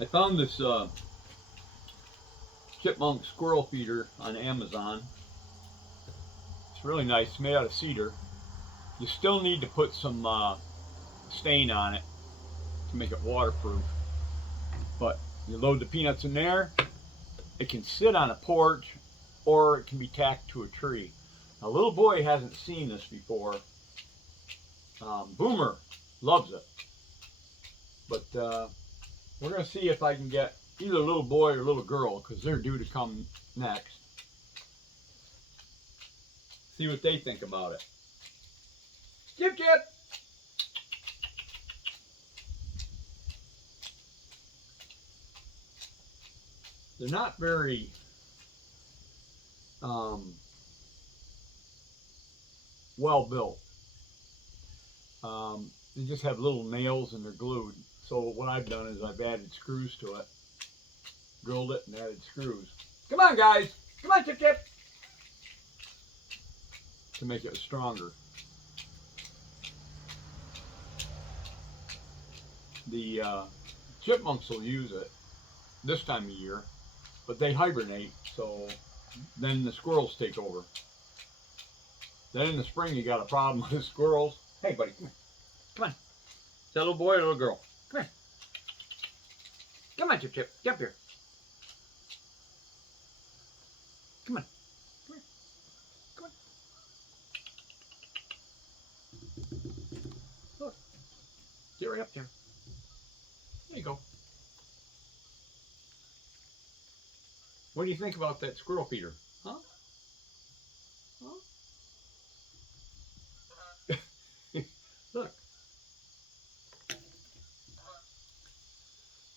I found this Chipmunk squirrel feeder on Amazon. It's really nice. It's made out of cedar. You still need to put some stain on it to make it waterproof. But you load the peanuts in there. It can sit on a porch or it can be tacked to a tree. Now, little boy hasn't seen this before. Boomer loves it. But we're going to see if I can get either little boy or little girl because they're due to come next. See what they think about it. Chip, chip. They're not very well built. They just have little nails and they're glued. So what I've done is I've added screws to it, drilled it and added screws. Come on, guys. Come on, Chip Chip. To make it stronger. The chipmunks will use it this time of year, but they hibernate, so then the squirrels take over. Then in the spring you got a problem with the squirrels. Hey buddy, come here. Come on. Is that a little boy or a little girl? Come here. Come on, Chip Chip. Get up here. Come on. Come here. Come on. Look. Get right up there. There you go. What do you think about that squirrel feeder? Huh? Huh? Look.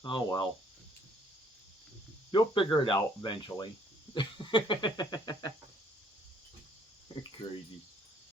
Oh well. You'll figure it out eventually.